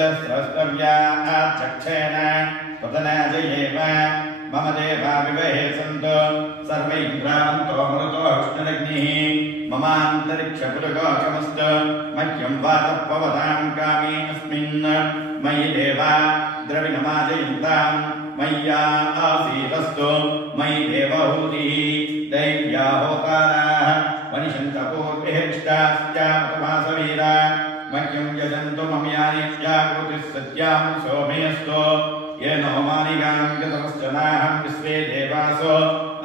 स्रष्टव्या चक्षेण पतनाजयेव मम देवा विवहे सन्तु सर्वैन्द्रान्तो मरुतोष्णरग्निः ममान्तरिक्षपुरगोचमस्तु मह्यं वातः पवतां कामे अस्मिन् मयि देवा द्रविणमाजयन्तां मय्या आसीदस्तु मयि देवहूतिः दैव्या होताराः वनिषन्तपूर्वेष्टास्यामतमासवीरा मह्यं यजन्तु मम यानित्याकृतिः सत्यां सोमेऽस्तु येनो मानिगां गतमश्चनाहं विश्वे देवासो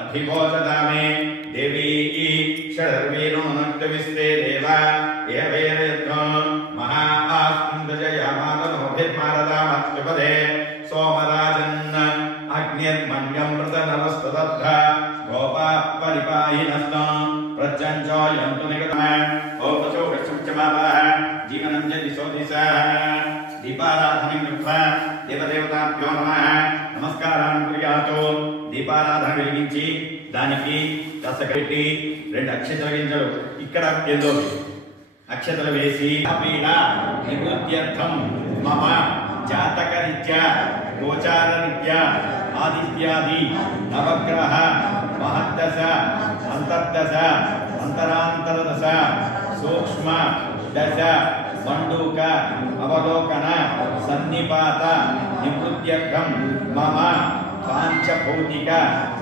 अधिवोचतामे देवी षडर्वीनो नक्तविश्वे देवा एवेरेत्नो महा आस्मिन्दजयामाननोभिर्मारदामत्युपदे सोमराजन् अग्निर्मन्यं मृतनरस्तदत्था गोपाः परिपाहिनस्नो प्रत्यञ्चो यन्तु निगतम् ओपचो गच्छमावः जीवनं च दिशो दिशः दीपाराधनं कृत्वा देवदेवताभ्यो नमः नमस्कारान् कुर्यातु దీపారాధన వెలిగించి దానికి దశకట్టి రెండు అక్షతల గింజలు ఇక్కడ ఎల్లో అక్షతలు వేసి పీడ నివృత్త్యర్థం మమ జాతక రీత్యా గోచార రీత్యా ఆదిత్యాది నవగ్రహ మహద్దశ అంతర్దశ అంతరాంతరదశ సూక్ష్మ దశ మండూక అవలోకన సన్నిపాత నివృత్త్యర్థం మమ पांचभौतिक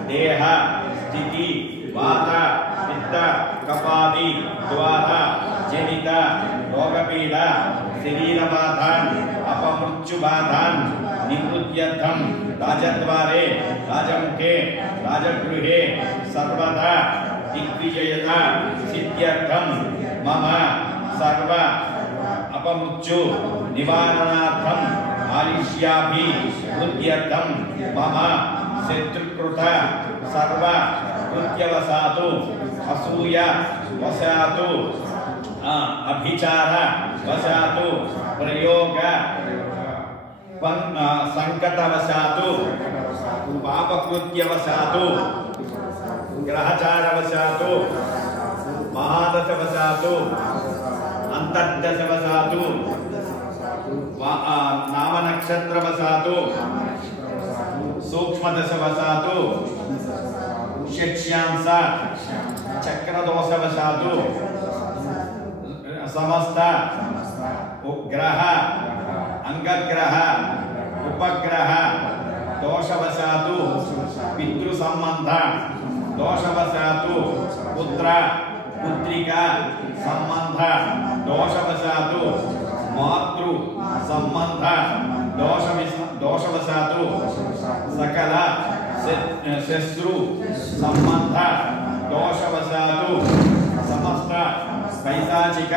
देह स्थिति वात पित्त कपादि द्वारा जनित रोगपीड़ा शरीर बाधान् अपमृत्यु बाधान् निवृत्त्यर्थं राजद्वारे राजमुखे राजगृहे सर्वदा दिग्विजयता सिद्ध्यर्थं मम सर्व अपमृत्यु निवारणार्थं आयुष्याभिवृद्ध्यर्थं मम शत्रुकृत सर्व कृत्यवसातु असूय वसातु अभिचार वसातु प्रयोग संकटवसातु पापकृत्यवसातु ग्रहचारवसातु महादशवसातु अंतर्दशवसातु नाम नक्षत्रवसातु सूक्ष्मदशवसातु षट्यांश चक्रदोषवसातु समस्त ग्रह अंगग्रह उपग्रह दोषवसातु पितृ संबंध दोषवसातु पुत्र पुत्रिका संबंध दोषवसातु मातृ संबंध दोषवसातु सकल शत्रु संबंध दोषवसातु समस्त पैशाचिक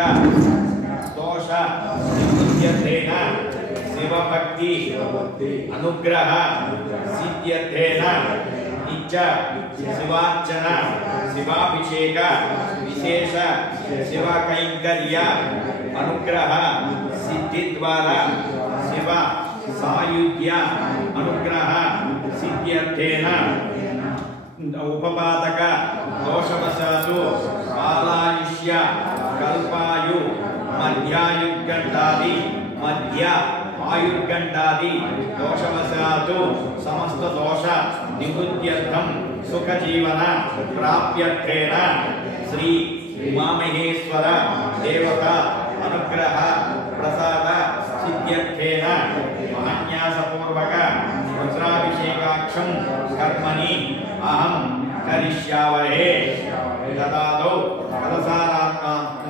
दोष निवृत्त्यर्थेन शिवभक्ति अनुग्रह सिद्ध्यर्थेन नित्य शिवार्चन शिवाभिषेक विशेष शिवकैंकर्य अनुग्रह सिद्धि द्वारा शिव सायुज्य अनुग्रह सिद्ध्यर्थेन उपपादक दोषवसातु कालायुष्य कल्पायु मध्यायुर्गंडादि मध्य आयुर्गंडादि दोषवसातु समस्त दोष निवृत्त्यर्थं सुख जीवन प्राप्त्यर्थेन श्री उमामहेश्वर देवता अनुग्रह प्रसाद सिद्ध्यर्थेन महान्यासपूर्वक रुद्राभिषेकाक्षं कर्मणि अहं करिष्यामहे तदादौ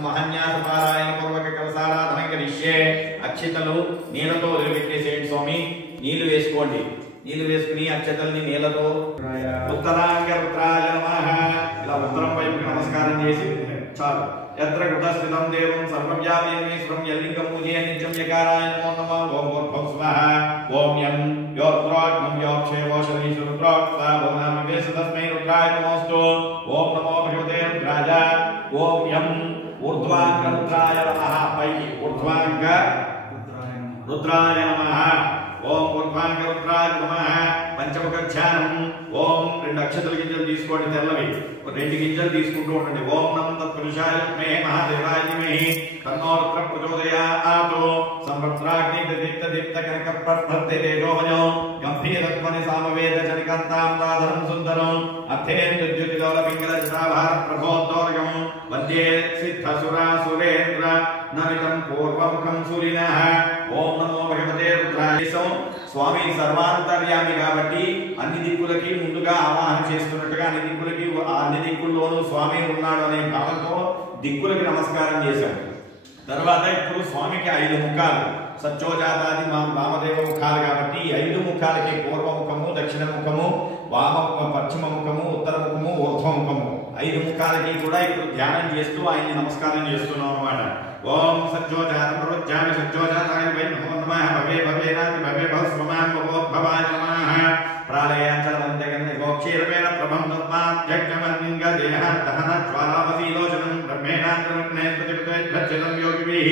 महान्यासपारायण पूर्वक कलसाराधన करिष्ये అక్షతలు నీళ్ళతో వదిలిపెట్టేసేయండి స్వామి నీళ్లు వేసుకోండి నీళ్లు వేసుకుని అక్షతల్ని నీళ్ళతో ఉత్తరాంగ రుద్రాయ నమః ఇలా ఉత్తరం వైపుకి నమస్కారం చేసి చాలు यत्र कृतस्थितं देवं सर्वव्यापीश्वरं यल्लिङ्गं पूजय नित्यं यकाराय नमो नमः ओम भूर्भुवः स्वः ओम यं योत्रोग्नं योक्षेवो शनीश्वरुद्रोक्ता ओम नमः तस्मै रुद्राय नमोऽस्तु ओम नमो भगवते रुद्राय ओम यं ऊर्ध्वाङ्ग रुद्राय नमः पैकी ऊर्ध्वाङ्ग रुद्राय नमः ఓం ఊర్ధ్వాంగరుద్రాయ నమః పంచముఖ ధ్యానం ఓం 2 అక్షతల గింజలు తీసుకోండి తెల్లవి 2 గింజలు తీసుకుంటూ ఉండండి ఓం నమః తత్పురుషాయ విద్మహే మహాదేవాయ ధీమహి తన్నో రుద్రః ప్రచోదయాత్ సంవత్సరాగ్ని దీప్త దీప్త కనక ప్రవర్ధతే తేజోమయో గంభీరత్వని సామవేద జనికంతాం దాధరం సుందరం అర్థేంద్ర జ్యోతిలోల పింగళ జటాభార ప్రభోద్దోర్గం వందే సిద్ధసురా సురేంద్ర నమితం పూర్వముఖం సూరినః ఓం నమో భగవతే రుద్రాయ స్వామి సర్వాంతర్యామి కాబట్టి అన్ని దిక్కులకి ముందుగా ఆవాహన చేస్తున్నట్టుగా అన్ని దిక్కుల్లోనూ స్వామి ఉన్నాడు అనే భావంతో దిక్కులకి నమస్కారం చేశాం. తర్వాత ఇప్పుడు స్వామికి 5 ముఖాలు సత్యోజాతాది వామదేవ ముఖాలు కాబట్టి 5 ముఖాలకి పూర్వముఖము దక్షిణ ముఖము పశ్చిమ ముఖము ఉత్తర ముఖము ఊర్ధ్వ ముఖము 5 ముఖాలకి కూడా ఇప్పుడు ధ్యానం చేస్తూ ఆయన్ని నమస్కారం చేస్తున్నాం అన్నమాట. ఓం సత్యోజాతం ప్రవృజ్యామి సత్యోజాతాయ వై నమో నమః భవే భవేనాతి భవే భవస్వమాన్ భవోద్భవాయ నమః ప్రాళయాంచలవంతగన్య గోక్షీరమేణ ప్రభం తత్మాధ్యక్షమన్నింగ దేహ దహన జ్వాలావసీలోచనం బ్రహ్మేణాంతరగ్నే ప్రతిపదం యోగిభిః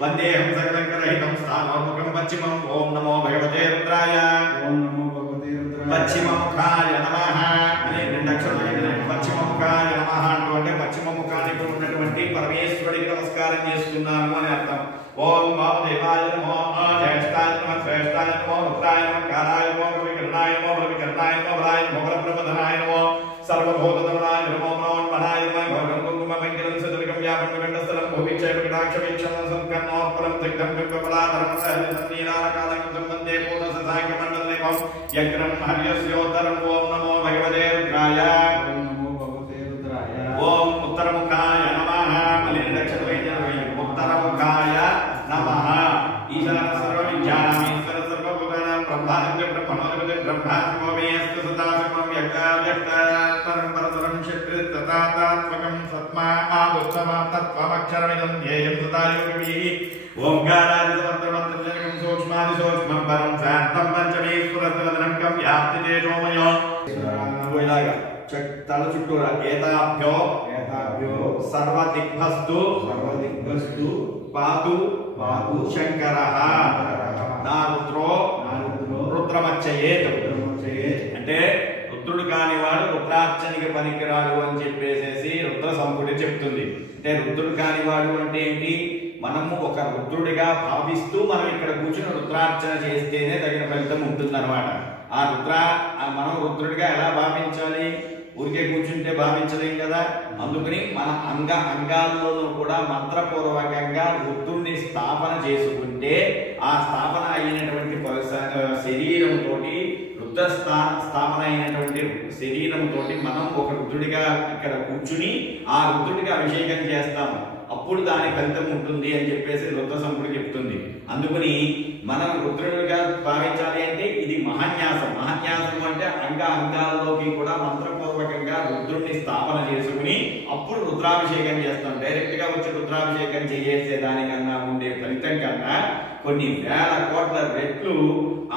వందేహం సకలంకరహితం స్థానోర్ముఖం పశ్చిమం ఓం నమో భగవతే రుద్రాయ ఓం నమో భగవతే రుద్రాయ పశ్చిమముఖాయ నమః అనే 2 అక్షరాలు పశ్చిమముఖాయ నమః అంటే పశ్చిమ ముఖానికి ఉన్నటువంటి పరమేశ్వరుడికి నమస్కారం చేస్తున్నాను అని అర్థం. ఓం వామదేవాయ నమో జ్యేష్ఠాయ నమః శ్రేష్ఠాయ నమో రుద్రాయ నమః కాలాయ నమో వికర్ణాయ నమో వికర్ణాయ నమో బలాయ నమో బ్రహ్మధనాయ నమో సర్వభూతధనాయ నమో నమోన్మనాయ నమః భగవం కుంకుమ మంగళం సదృగం వ్యాపకం గండస్థలం భూమిచైవ కటాక్షవీక్షణ సంకన్నోత్పలం సిద్ధం విప్లవలాధరం సహజనీనారకాలం సంబంధే పూర్ణ ససాంగ మండలేవం యగ్రం హర్యస్యోత్తరం ఓం నమో భగవతే రుద్రాయ ఓం నమో భగవతే రుద్రాయ ఓం ఉత్తరముఖాయ నమః మళ్ళీ ఉత్తరముఖాయ నమః ఈశాన సర్వ విద్యానాం ఈశ్వర సర్వభూతానాం బ్రహ్మానంద బ్రహ్మణోదయ బ్రహ్మాస్మోమేస్తు సదాశివం వ్యక్తావ్యక్తాత్తరం పరతరం శక్తి తథాతాత్మకం సత్మా ఆదుత్తమ తత్వమక్షరమిదం ధ్యేయం సదా యోగిభిః ఓంకారాది సమర్థమంత్రజనకం సూక్ష్మాది సూక్ష్మం పరం శాంతం పంచమేశ్వరతనం కం వ్యాప్తి తేజోమయో ఇలాగా తల చుట్టూరా ఏతాభ్యో సర్వదిగ్భస్తు పాతు శంకరః నా రుద్రో రుద్రమచ్చయేత్ అంటే రుద్రుడు కానివాడు రుద్రార్చనకి పనికిరాడు అని చెప్పేసేసి రుద్ర సంపుటి చెప్తుంది. అంటే రుద్రుడు కానివాడు అంటే ఏంటి? మనము ఒక రుద్రుడిగా భావిస్తూ మనం ఇక్కడ కూర్చుని రుద్రార్చన చేస్తేనే తగిన ఫలితం ఉంటుందన్నమాట. మనం రుద్రుడిగా ఎలా భావించాలి? ఊరికే కూర్చుంటే భావించలేం కదా. అందుకని మన అంగాల్లోనూ కూడా మంత్రపూర్వకంగా రుద్రుడిని స్థాపన చేసుకుంటే ఆ స్థాపన అయినటువంటి శరీరంతో రుద్ర స్థాపన అయినటువంటి శరీరంతో మనం ఒక రుద్రుడిగా ఇక్కడ కూర్చుని ఆ రుద్రుడికి అభిషేకం చేస్తాము. అప్పుడు దాని ఫలితం ఉంటుంది అని చెప్పేసి రుద్ర సంపుడు చెప్తుంది. అందుకని మనం రుద్రుడిగా భావించాలి అంటే ఇది మహాన్యాసం. మహాన్యాసం అంటే అంగాల్లోకి కూడా మంత్రపూర్వకంగా రుద్రుడిని స్థాపన చేసుకుని అప్పుడు రుద్రాభిషేకం చేస్తాం. డైరెక్ట్ గా వచ్చి రుద్రాభిషేకం చేసే దానికన్నా ఉండే ఫలితం కన్నా కొన్ని వేల కోట్ల రెట్లు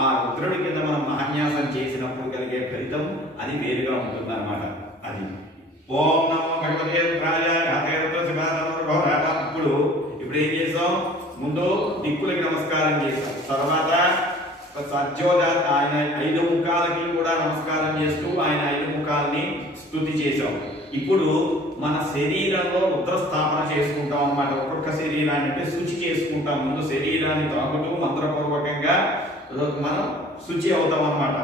ఆ రుద్రుడి కింద మనం మహాన్యాసం చేసినప్పుడు కలిగే ఫలితం అది వేరుగా ఉంటుంది అన్నమాట. అది ఓం నమో భగవతే రుద్రాయ ఇప్పుడు ఏం చేసాం? ముందు దిక్కులకి నమస్కారం చేసాం. తర్వాత సత్యోజాత ఆయన 5 ముఖాలకి కూడా నమస్కారం చేస్తూ ఆయన 5 ముఖాలని స్తుతి చేసాం. ఇప్పుడు మన శరీరంలో రుద్ర స్థాపన చేసుకుంటాం అన్నమాట. ఒక్కొక్క శరీరాన్ని అంటే శుచి చేసుకుంటాం. ముందు శరీరాన్ని తాకుతూ మంత్రపూర్వకంగా మనం శుచి అవుతాం అన్నమాట.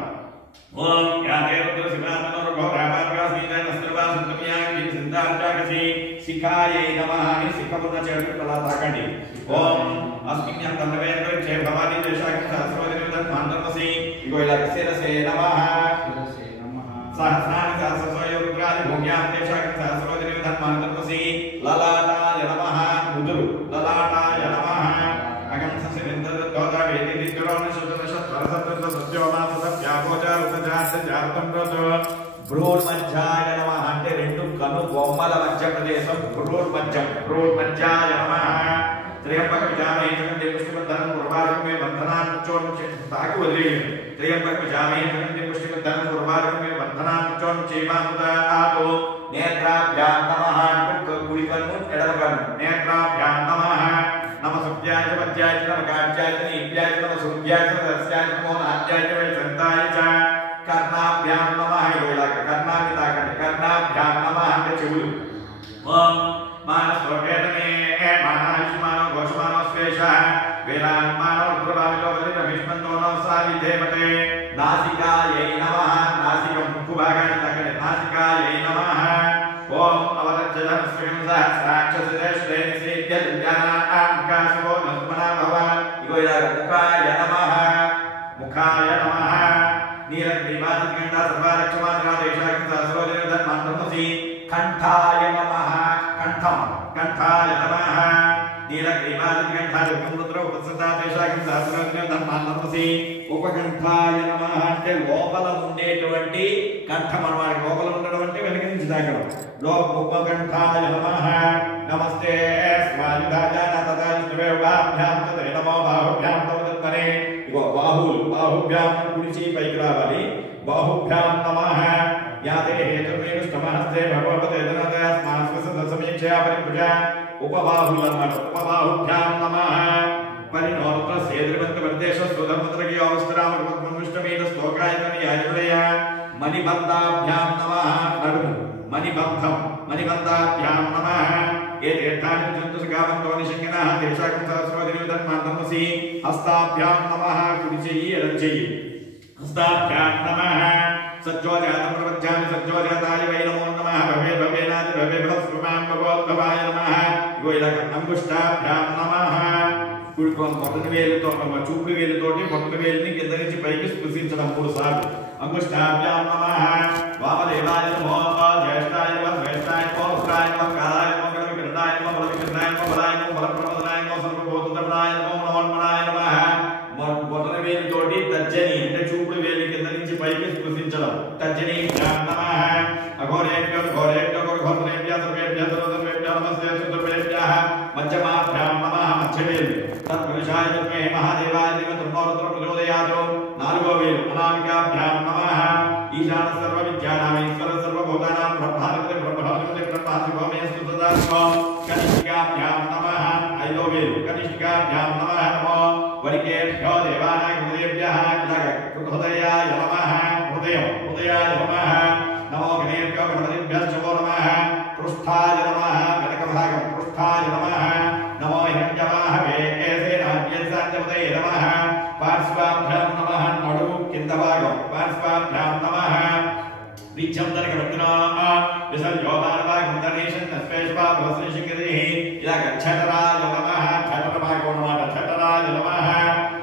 ఓం యాతే రుద్ర శివాననో ఘోరామార్గాసీన నస్త్రవాసుతమ్యాకి సింధార్చాకసి శిఖాయై నమః అని శిఖమున్న చేతులు అలా తాకండి. ఓం అస్మిన్ తన్నవేంద్ర చే భవాని దేశాకి సహస్రవదిన మాందమసి ఇగో ఇలా శిరసే నమః సహస్రాని సహస్రసోయ రుద్రాది భూమ్యాం దేశాకి సహస్రవదిన మాందమసి లలాటాయ నమః ముదురు లలాటాయ నమః అగం ససిరింద్ర గోద వేది దిక్కులోని సుదర్శ సరసత్వ సత్యోమాస వ్యాభోజారుతజాత జాతంబ్రత బ్రూర్మధ్యాయ నమః అంటే 2 కను బొమ్మల మధ్య ప్రదేశం బ్రూర్మధ్యాయ నమః త్రయంబక విజామేతం పుష్టిమద్దనం ఉర్వారకమే బంధనాన్చోన్ తాకి వదిలేయండి. త్రయంబక విజామేతం పుష్టిమద్దనం ఉర్వారకమే బంధనాన్చోన్ చేమాముత ఆతో నేత్రాభ్యాం నమః అంటే కుడి కన్ను ఎడమ కన్ను నేత్రాభ్యాం నమః నమ సత్యాయ పద్యాయ నమ కాజ్యాయ ఇభ్యాయ నమ సూర్యాయ నమ సస్యాయ నమో విష్మంతోనో సావిధేమతే నాసికాయై నమః నాసికం ముక్కు భాగాన్ని తాకండి నాసికాయై నమః ఓం అవరజ్జలం శ్రీం సహస్రాక్షసేశ్వరేణ సేద్య దుర్గానాంకాశో నస్మనా భవ ఇగో ఇలా ముఖాయ నమః ముఖాయ నమః నీలగ్రీవాదిగండ సర్వలక్షమాదేశాకం సహస్రోజనం మంత్రమసి కంఠాయ నమః కంఠం కంఠాయ నమః నీలగ్రీవాదిగంఠారుద్ర ఉపసదాదేశాకం సహస్రోజనం మంత్రమసి ఉపకంఠాయ నమః అంటే లోపల ఉండేటువంటి కంఠం అన్నమాట లోపల ఉండడం అంటే వెనక నుంచి తాకడం ఉపకంఠాయ నమః నమస్తే స్వాయుధాయ నతదాయుష్ణవేభ్యాం తదే నమో బాహుభ్యాం తమదత్మనే ఇగో బాహుభ్యాం కుడిచి పైకి రావాలి బాహుభ్యాం నమః యాదే హేతుర్వేణుష్టమహస్తే భగవతే దనదయస్మాస్వసదసమీక్షయా పరిపూజ ఉపబాహులు అన్నమాట ఉపబాహుభ్యాం నమః పరిణోత్ర సేద్రవంత వర్దేశ సుధర్మద్రగి అవస్త్రామృష్టమీద స్తోకాయమని యాజుడయ మణిబంధాభ్యాం నమః నడుము మణిబంధం మణిబంధాభ్యాం నమః ఏ తీర్థాని జంతుసుగామంతో నిశంగనః దేశాకం సహస్రోజనం మంత్రమసి హస్తాభ్యాం నమః కుడి చెయ్యి ఎడమ చెయ్యి హస్తాభ్యాం నమః సజ్జోజాతం ప్రవజ్జామి సజ్జోజాతాయ వై నమో నమః భవే భవేనాది భవే భవస్వమాం భగవద్భవాయ నమః ఇగో ఇలా అంగుష్టాభ్యాం నమః కుడికోం బొటన వేలుతో చూపుడు వేలుతోటి బొటన వేలుని కింద నుంచి పైకి స్పృశించడం 3 సార్లు అంగుష్టాభ్యాం నమః వామదేవాయ నమో జ్యేష్ఠాయ నమః శ్రేష్ఠాయ నమః ఉత్తరాయ నమః కాలాయ నమః గణవికరణాయ నమః బలవికరణాయ నమః బలాయ నమః బలప్రమోదనాయ నమః సర్వభూతప్రాయ నమః నమోన్మనాయ నమః బొటన వేలుతోటి తర్జని అంటే చూపుడు వేలు కింద నుంచి పైకి స్పృశించడం తర్జని నమః అఘోరేభ్యో ఘోరేభ్యో ఘోరేభ్యో సర్వేభ్యో సర్వేభ్యో నమస్తే చతుర్వేభ్యః మధ్యమాభ్యాం నమః మధ్యవేలు తత్పురుషాయ తస్మై మహాదేవాయ ధీమతన్నోరుద్ర ప్రచోదయాత్ 4వ వేలు అనామికాభ్యాం నమః ఈశాన సర్వ విద్యానాం ఈశ్వర సర్వభూతానాం బ్రహ్మాధిపతి బ్రహ్మణోధిపతి బ్రహ్మాధిపమేస్తు సదాశివో కనిష్ఠికాభ్యాం నమః 5వ వేలు కనిష్ఠికాభ్యాం నమః నమో వరికేభ్యో దేవానాయ హృదయేభ్యః హృదయాయ నమః హృదయాయ నమః నమో గణేభ్యో గణపతిభ్యశ్చో నమః పృష్ఠాయ నమః వెనక భాగం పృష్ఠాయ నమః నమో హిరణ్యవాహవే ఏసేనాన్యసాంజపతయే నమః పార్శ్వాభ్యాం నమః నడుము కింద భాగం పార్శ్వాభ్యాం నమః విచ్ఛందనకృత్నా విసర్యోదానభాగం దనేశన్ స్వేష్వా భవశ్రీశిఖరిః ఇలా ఛటరాయ నమః ఛటర భాగం అన్నమాట ఛటరాయ నమః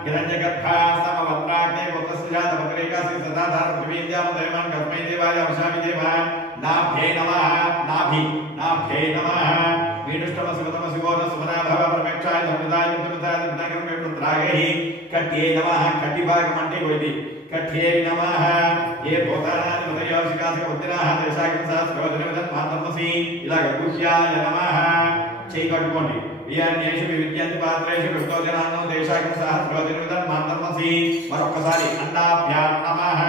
హిరణ్యగర్భా సమవత్రాగ్నే వత్సజాత వక్రేకాసి సదాధార త్రివేద్యామ దేవాన్ కస్మై దేవాయ వశామి దేవాయ నాభ్యే నమః నాభ్యే నమః వీనుష్టమ సుగతమ సుగోణ సుమనాభవ ప్రమేక్షాయ ధర్మదాయ ముద్రదాయ వినాయకం వేపత్రాగై కట్యే నమః కట్టి భాగం అంటే ఇది కట్యే నమః ఏ భూతానాని ఉదయోషికాసిక ఉద్దినాః దేశాకం సహస్రోజనం మాతమసి ఇలా గుహ్యాయ నమః చేయి కట్టుకోండి వియాన్యేషు విద్యంతి పాత్రేషు విష్ణోజనాన్నో దేశాకం సహస్రోజనం మాతమసి మరొకసారి అండాభ్యాం నమః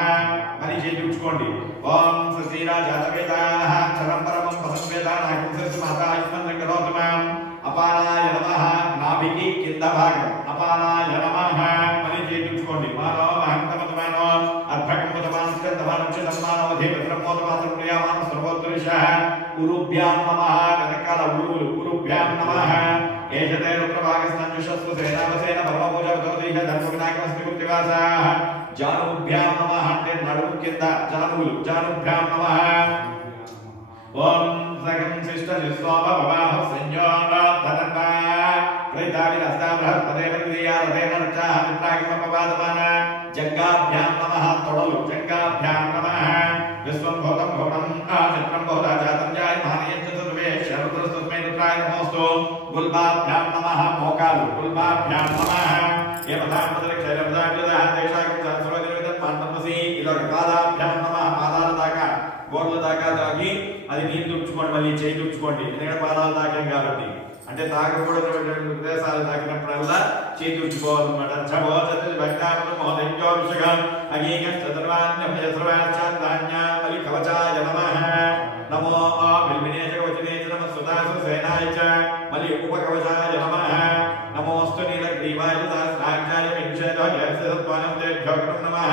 మరి చేయి ఉంచుకోండి ఓం ససీరా జాతవేదాః చరం పరమం పదం వేదానాకం సరస్సు మాతాయుష్మన్ కరోతుమాం అపానాయ నమః నాభికి కింద భాగం అపానాయ నమః మరి చేయి ఉంచుకోండి మానో మహంతమతమానో అర్ధకంబతమాంస్కందమానుక్షదమ్మానో ధీపత్రమోదమాత్రం ప్రియామాన సర్వోత్తరిషః ఉరుభ్యాం నమః వెనకాల ఉరుభ్యాం నమః ఏషతే రుద్రభాగస్తంజుషస్వ సేనావసేన పరమపూజావతోదీహ ధర్మవినాయకమస్మి గుప్తివాసాః జానుభ్యాం నమః అంటే నడుము కింద జానుభ్యాం నమః ఓం సగం శిష్ట నిస్వామ భవాహ సంయోగధనంబ ప్రైతావిరస్తా బృహస్పతే విద్యారథేన రచాః మిత్రాగమపవాదమాన జంగాభ్యాం నమః తొడలు జంగాభ్యాం నమః విశ్వం భూతం భూతం చిత్రం భూతా జాతం జాయ మహనీయం చతుర్వే శరద్రస్తస్మై రుద్రాయ నమోస్తు గుల్బాభ్యాం నమః మోకాలు గుల్బాభ్యాం నమః ఏమధాంపదక్షైరమధాంజదాః దేశాకం సహస్రోజనం మాతమసి ఇలా పాదాభ్యాం నమః పాదాల దాకా గోర్ల దాకా తాకి అది నీరు తుడుచుకోండి మళ్ళీ చేయి తుడుచుకోండి ఎందుకంటే పాదాలు తాకాం కాబట్టి అంటే తాకకూడనటువంటి ప్రదేశాలు తాకినప్పుడల్లా చేయి తుడుచుకోవాలన్నమాట మళ్ళీ కవచాయ నమః నమో బిల్వినేశ కవచనేచ నమః సుదాసు సేనాయ చ మళ్ళీ ఉపకవచాయ నమః నమోస్తు నీలగ్రీవాయ సహస్రాక్షాయ వింశేత్వానం తేభ్యోగం నమః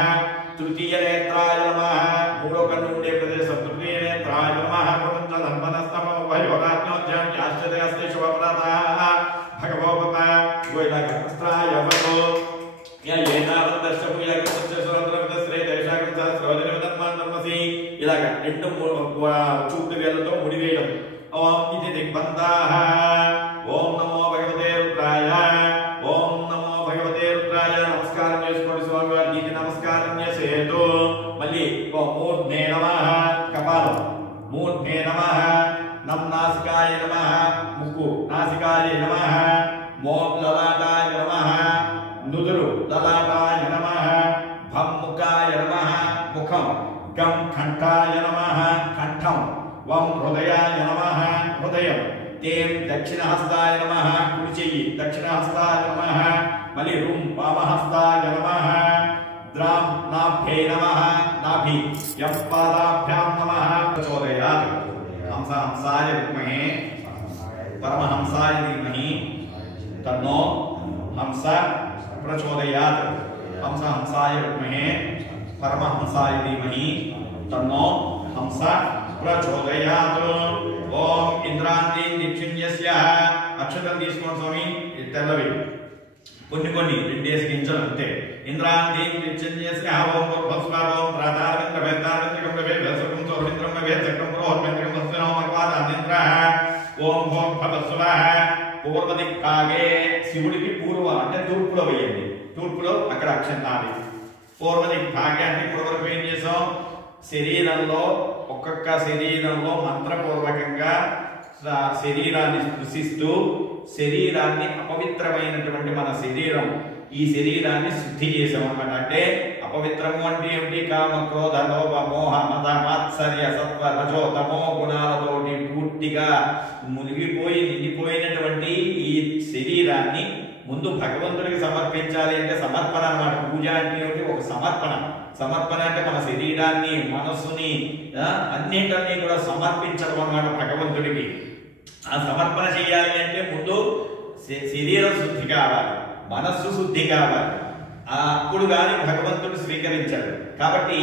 తృతీయ నేత్రాయ నమః మూడో కన్ను ఉండే ప్రదేశం తృతీయ నేత్రాయ నమః పురంజధన్మనస్తమోభయోరాజ్ఞోజ్యాస్యతే శుభప్రదాః భగవోపత గోయిలాగస్త్రాయ వతో యయేన ఇలాగ రెండు చూపు వేలతో ముడివేయడం. ఓం ఇది దిగ్బంధాః. ఓం నమో భగవతే రుద్రాయ. ఓం నమో భగవతే రుద్రాయ. నమస్కారం చేసుకోండి స్వామి వారికి. ఇది నమస్కారం చేసేదు. మళ్ళీ మూర్ధ్నే నమః కపాలం. మూర్ధ్నే నమః. నమ్ నాసికాయ నమః ముక్కు. నాసికాయ నమః. మోం లలాటాయ నమః. నుదురు లలాటాయ నమః. భం ముఖాయ నమః ముఖం. గం కంఠాయ నమః కంఠం. వం హృదయాయ నమః హృదయం. తేం దక్షిణహస్తాయ నమః కుడి చెయ్యి. దక్షిణహస్తాయ నమః. మళ్ళీ రుం వామహస్తాయ నమః. ద్రాం నాభ్యై నమః నాభి. యం పాదాభ్యాం నమః ప్రచోదయాత్. హంస హంసాయ విద్మహే పరమహంసాయ ధీమహి తన్నో హంస ప్రచోదయాత్. హంస హంసాయ విద్మహే పరమహంసాయ ధీమహి తన్నో హంస ప్రచోదయాత్. ఓం ఇంద్రాంతి దీక్షిణ్యస్య. అక్షరం తీసుకోండి స్వామి. తెల్లవి కొన్ని కొన్ని రెండేసి గింజలు అంతే. ఇంద్రాంతి దీక్షిణ్యస్య. ఓం భస్వ. ఓం ప్రాతారవింద్ర వేదారవింద్రకం వేదసుకం సౌమిత్రం వేదచక్రం పురోహమిత్రం వస్వనో మగ్వాదానింద్ర. ఓం భోం భస్వ. పూర్వ దిక్కాగే శివుడికి పూర్వ అంటే తూర్పులో వేయండి. తూర్పులో అక్కడ అక్షంతాది. పూర్వ దిక్కాగే అంటే ఇప్పుడు వరకు ఏం చేసాం? శరీరంలో ఒక్కొక్క శరీరంలో మంత్రపూర్వకంగా శరీరాన్ని స్పృశిస్తూ శరీరాన్ని అపవిత్రమైనటువంటి మన శరీరం ఈ శరీరాన్ని శుద్ధి చేసామన్నమాట. అంటే అపవిత్రము అంటే ఏమిటి? కామ క్రోధ లోభ మోహ మద మాత్సర్య సత్వ రజో తమో గుణాలతోటి పూర్తిగా మునిగిపోయి నిండిపోయినటువంటి ఈ శరీరాన్ని ముందు భగవంతుడికి సమర్పించాలి. అంటే సమర్పణ అన్నమాట. పూజ అంటే ఏమిటి? ఒక సమర్పణ. సమర్పణ అంటే మన శరీరాన్ని మనస్సుని అన్నింటినీ కూడా సమర్పించడం అన్నమాట భగవంతుడికి. ఆ సమర్పణ చేయాలి అంటే ముందు శరీరం శుద్ధి కావాలి, మనస్సు శుద్ధి కావాలి. అప్పుడు కానీ భగవంతుడు స్వీకరించాడు. కాబట్టి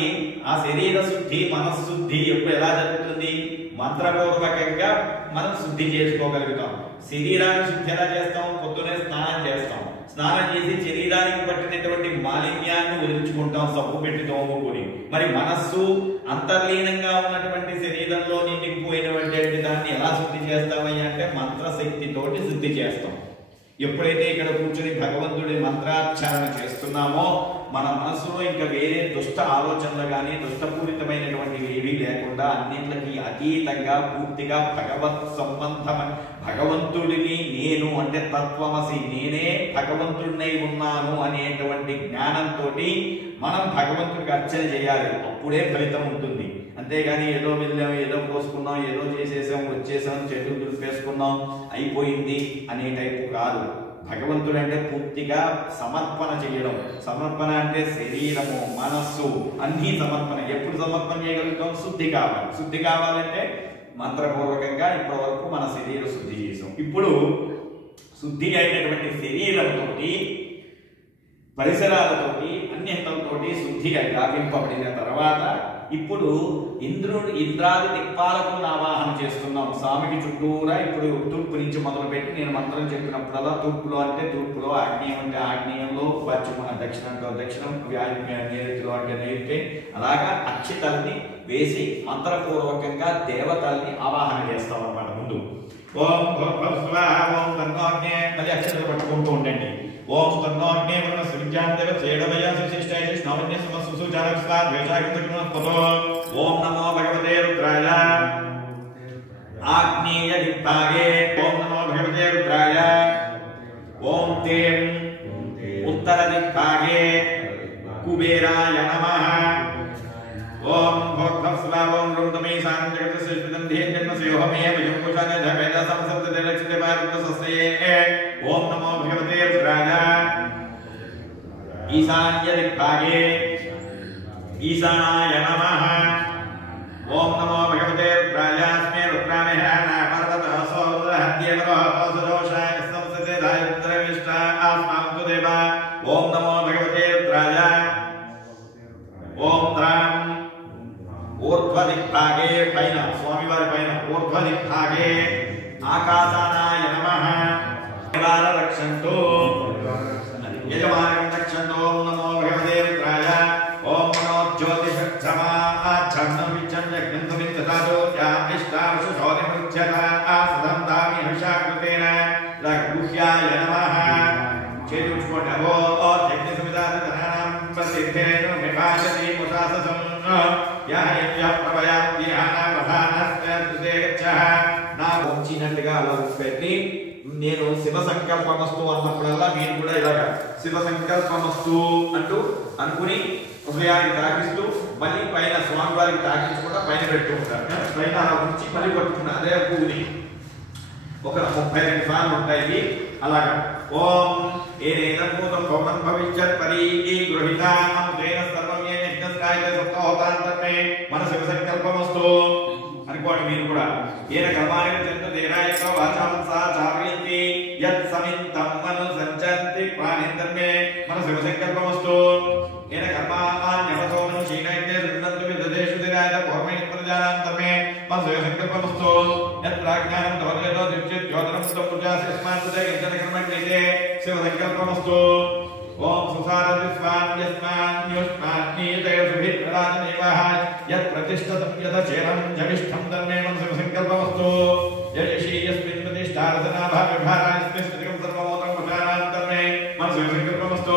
ఆ శరీర శుద్ధి మనస్సు శుద్ధి ఎప్పుడు ఎలా జరుగుతుంది? మంత్రపూర్వకంగా మనం శుద్ధి చేసుకోగలుగుతాం. శరీరాన్ని శుద్ధి ఎలా చేస్తాం? పొద్దునే స్నానం చేస్తాం. స్నానం చేసి శరీరానికి పట్టినటువంటి మాలిన్యాన్ని వదిలించుకుంటాం సబ్బు పెట్టి తోముకుని. మరి మనస్సు అంతర్లీనంగా ఉన్నటువంటి శరీరంలో నిండిపోయినటువంటి దాన్ని ఎలా శుద్ధి చేస్తామయ్యా అంటే మంత్రశక్తితోటి శుద్ధి చేస్తాం. ఎప్పుడైతే ఇక్కడ కూర్చొని భగవంతుడి మంత్రాచరణ చేస్తున్నామో మన మనసులో ఇంకా వేరే దుష్ట ఆలోచనలు కానీ దుష్టపూరితమైనటువంటివి ఏవీ లేకుండా అన్నింటికి అతీతంగా పూర్తిగా భగవత్ సంబంధమైన భగవంతుడిని నేను అంటే తత్వమసి నేనే భగవంతుడినై ఉన్నాను అనేటువంటి జ్ఞానంతో మనం భగవంతుడికి అర్చన చేయాలి. అప్పుడే ఫలితం ఉంటుంది. అంతేగాని ఏదో వెళ్ళాం, ఏదో పోసుకున్నాం, ఏదో చేసేసాం, వచ్చేసాం, చెట్లు దులిపేసుకున్నాం, అయిపోయింది అనే టైపు కాదు. భగవంతుడు అంటే పూర్తిగా సమర్పణ చేయడం. సమర్పణ అంటే శరీరము మనస్సు అన్ని సమర్పణ. ఎప్పుడు సమర్పణ చేయగలుగుతాం? శుద్ధి కావాలి. శుద్ధి కావాలంటే మంత్రపూర్వకంగా ఇప్పటి వరకు మన శరీరం శుద్ధి చేసాం. ఇప్పుడు శుద్ధి అయినటువంటి శరీరంతో పరిసరాలతోటి అన్నింటితోటి శుద్ధిగా గావింపబడిన తర్వాత ఇప్పుడు ఇంద్రాది దిక్పాలకులను ఆవాహన చేస్తున్నాం. స్వామికి చుట్టూరా ఇప్పుడు తూర్పు నుంచి మొదలుపెట్టి నేను మంత్రం చెప్పినప్పుడల్లా తూర్పులో అంటే తూర్పులో, ఆగ్నేయం అంటే ఆగ్నేయంలో, పశ్చిమ దక్షిణంలో దక్షిణం, నైరుతిలో అంటే నైరుతి, అలాగా అక్షితల్ని వేసి మంత్రపూర్వకంగా దేవతల్ని ఆవాహన చేస్తాం అన్నమాట. ముందు ఓం ఓం తన్నోగ్నే మళ్ళీ అక్షతలు పట్టుకుంటూ ఉండండి. ఓం తన్నోగ్నే మన సృజ్యాంతర సేడవయ శిష్టాయ నవన్య సమసుచారక స్వాహ ద్వేషాగతకునస్పతో. ఓం నమో భగవతే రుద్రాయ. ఆగ్నేయ దిక్భాగే ఓం నమో భగవతే రుద్రాయ. ఓం తేం ఉత్తర దిక్భాగే కుబేరాయ నమః. ఓం భోక్తస్వ. ఓం రుందమే సాంజగత సృష్టితం ధ్యేయం సేవమే వయం కుశానే ధవేద సమసప్తతే లక్షితే భారత సస్యే. ఓం నమో భగవతే రుద్రాయ. ఈశాన్య దిక్భాగే ఈశానాయ నమః. ఓం నమో భగవతే రుద్రాయ. అస్మే రుద్రామేహ పర్వత సోదోషాయ సంసతే ధాయత్రవిష్ట ఆస్మాంతు దేవ. ఓం నమో భగవతే రుద్రాయ. ఓం త్రాం ఊర్ధ్వ దిక్భాగే పైన స్వామివారి పైన ఊర్ధ్వ దిక్భాగే ఆకాశానాయ నమః. యజమానం రక్షంతో. ఓం నమో प्रसिद्धेन विभाजति मुसाससं यः प्रवयाति प्रधानस्ते गच्छः నా వంచినట్టుగా అలా పెట్టి నేను శివ సంకల్పమస్తు అన్నప్పుడల్లా మీరు కూడా ఇలాగా శివ సంకల్పమస్తు అంటూ అనుకుని హృదయానికి తాకిస్తూ మళ్ళీ పైన స్వామివారికి తాకించుకుంటా పైన పెడుతూ ఉంటారు. పైన అలా ఉంచి మళ్ళీ పట్టుకున్నా అదే పువ్వుని ఒక 32 సార్లు ఉంటాయి అలాగా. ఓం ఏనేదభూతం భవనం భవిష్యత్ పరీకి గృహీతాం తేన సర్వం యజ్ఞస్కాయ సప్తహోతాంతమే మన శివ సంకల్పమస్తు అనుకోండి మీరు కూడా. ఏన కర్మాణి చంద్ర దేరాయక వాచాంసా చార్యంతి యత్ సమింతం మను సంచంతి ప్రాణింతమే మన శివ సంకల్పమస్తు. ఏన కర్మాణ్యవసోనం క్షీణైతే సంతంతు విదదేషు దేరాయ పూర్వైన ప్రజానాంతమే మన శివ సంకల్పమస్తు. యత్ ప్రాజ్ఞానం తవదేదో దివ్యత్ జ్యోతిరం తప్పుజాస్మాన్ తదే కర్మణ్యతే శివ సంకల్పమస్తు. ఓం సుసారదిస్మాన్యస్మాన్యుష్మాన్యతేసుభిరాజనేవః యత్ ప్రతిష్ఠితం యదచేరం జవిష్ఠం తన్మే మన శివ సంకల్పమస్తు. యశీయస్మిన్ ప్రతిష్ఠారసనాభావిభారాయస్మిన్ స్థితికం సర్వమోదం ప్రజానాంతమే మన శివ సంకల్పమస్తు.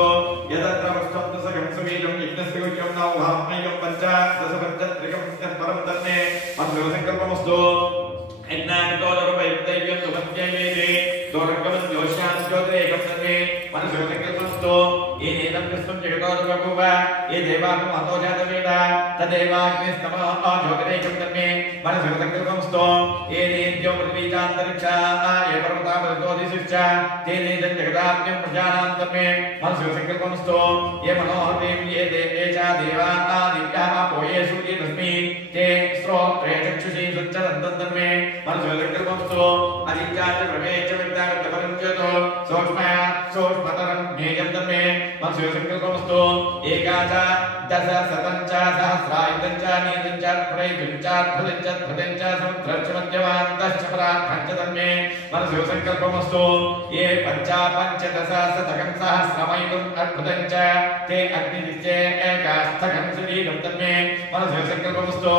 యదత్ర పృష్టం దశకం సువీజం యజ్ఞస్య గుహ్యం నవహామ్యం పంచదశపంచత్రికం పరం తన్మే మన శివ సంకల్పమస్తు. యజ్ఞానితో దౌర్భయుక్తైవ్యం సుభంజయమేదే దౌర్గమం యోష్యాన్ జ్యోతిరేకం తన్మే మన శివ సంకల్పమస్తు. ఏనేదం కృష్ణం జగతోర్వభువ ఏ దేవాగ్నం అతో జాతవేద తదేవాగ్నిస్తమో జ్యోతిరేకం తన్మే మన శివ సంకల్పమస్తు. ఏనేద్యో పృథ్వీచాంతరిక్ష ఏ పర్వతాపరితోదిశిశ్చ తేనేదం జగదాగ్నిం ప్రజానాం తన్మే మన శివ సంకల్పమస్తు. ఏ మనోహర్దేం ఏ దేవేచా దేవా దివ్యాః పోయేషు ఏ తస్మై తే శ్రోత్రే చక్షుషి సంచరంతం తన్మే మన శివ సంకల్పమస్తు. అదిత్యాచ ప్రవేశ విద్యాగతపరం జ్యోతో సూక్ష్మతరం జ్ఞేయం తన్మే మన శివ సంకల్పమస్తు. ఏకాచ దశ శతం చ సహస్రాయుధం చ నీతం చ త్రైజం చ ధ్రువం చ ధృతం చ సముద్రశ్చ మధ్యమాంతశ్చ పరార్థం చ తన్మే మన శివ సంకల్పమస్తు. ఏ పంచదశ శతకం సహస్రమైదుం అద్భుతం చ తే అగ్నినిశ్చే ఏకాస్థకం శరీరం తన్మే మన శివ సంకల్పమస్తు.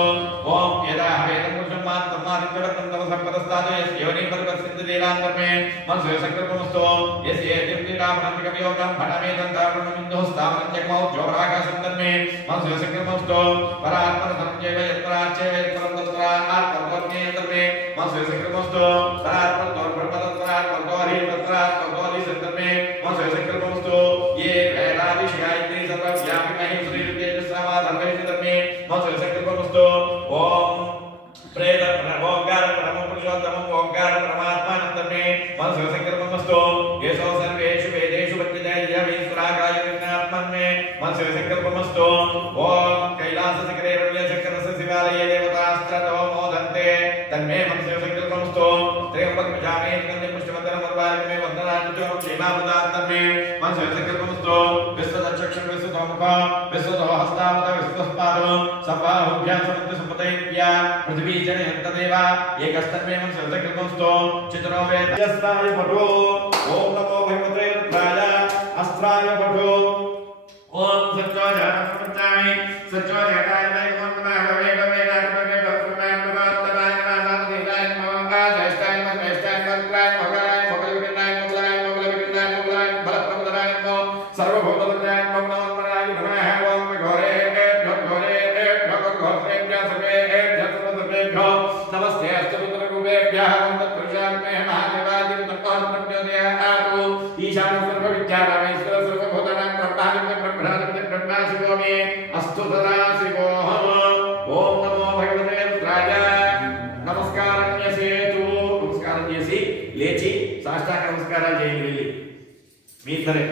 ఓం యదా వేదం పురుషం మాత్రం మాదిత్యవర్తం తమ సంపదస్తాద యస్యోని పరిపస్యంతి దేవాన్ తన్మే మన శివ సంకల్పమస్తు. యస్యేతిం దిరామనంతికం యోగం ఫణమేదం తావరణమిందో స్థావరం జగమౌ జ్యోరాకాశం తన్మే మన శివ సంకల్పమస్తు. పరాత్మన సంజయవ యత్రాచ్చేవ యత్రం తత్రా ఆత్మవర్ణేయం తన్మే మన శివ సంకల్పమస్తు. పరాత్మన తోర్బ్రహ్మతత్రా తోరి తత్రా తోరి తన్మే మన శివ సంకల్పమస్తు. ఏ వేదాది గాయత్రి సర్వవ్యాపి మహి శ్రీతేజస్సమాధర్వైషి తన్మే మన శివ సంకల్పమస్తు. ఓం ప్రేత ఓంకార పరమ పురుషోత్తమం ఓంకార పరమాత్మానం తన్మే మన శివ సంకల్పమస్తు. యేసో సర్వేషు వేదేషు వర్తితేజమీశ్వరాకాయ విజ్ఞాత్మన్మే మన శివ సంకల్పమస్తు. ఓం కైలాస శిఖరే రమ్యచక్రస్య శివాలయే దేవతాస్త్రతో మోదంతే తన్మే మన శివ సంకల్పమస్తు. త్రయంబకం యజామహే సుగంధిం పుష్టివర్ధనం ఉర్వారుకమే వందనాన్వితో క్షేమాముదాం తన్మే మన శివ సంకల్పమస్తు. విశ్వదక్షక్షం విశ్వతోముఖం విశ్వతో హస్తాముద విశ్వస్పాదో సబాహుభ్యాం సమృద్ధ సంపతైవ్య పృథివీ జనయంతదేవ ఏకస్తన్మే మన శివ సంకల్పమస్తు. చిత్రో వేదస్త్రాయ పఠో ఓం నమో భగవతే రుద్రాయ అస్త్రాయ పఠో ఓం సత్యోజాతమృతామి సత్యోజాతాయ నమో నమః వేద వేదాయ వేద ప్రమాణ ప్రమాణాయ నమః దేవాయ నమః ఆదేష్టాయ నమః దేష్టాయ నమః భగవాయ భగవతినాయ మొదలాయ బలప్రమదాయ నమః సర్వభూతదయాయ నమః నమః నమః ఓం ఘోరే ఘోరే ఘోరే సర్వే సర్వేభ్యో నమస్తే అస్తు రూపేభ్యః తత్పురుషాత్మే మహాదేవాది తత్వజ్ఞోదయాతు ఈశాన సర్వ విద్యారామేశ్వర సర్వభూతానాం బ్రహ్మా శివో మే అస్తు సదా శివోహం. ఓం నమో భగవతే రుద్రాయ. నమస్కారం చేసి లేచి సాష్టాంగ నమస్కారాలు చేయండి వెళ్ళి మీ ఇద్దరే.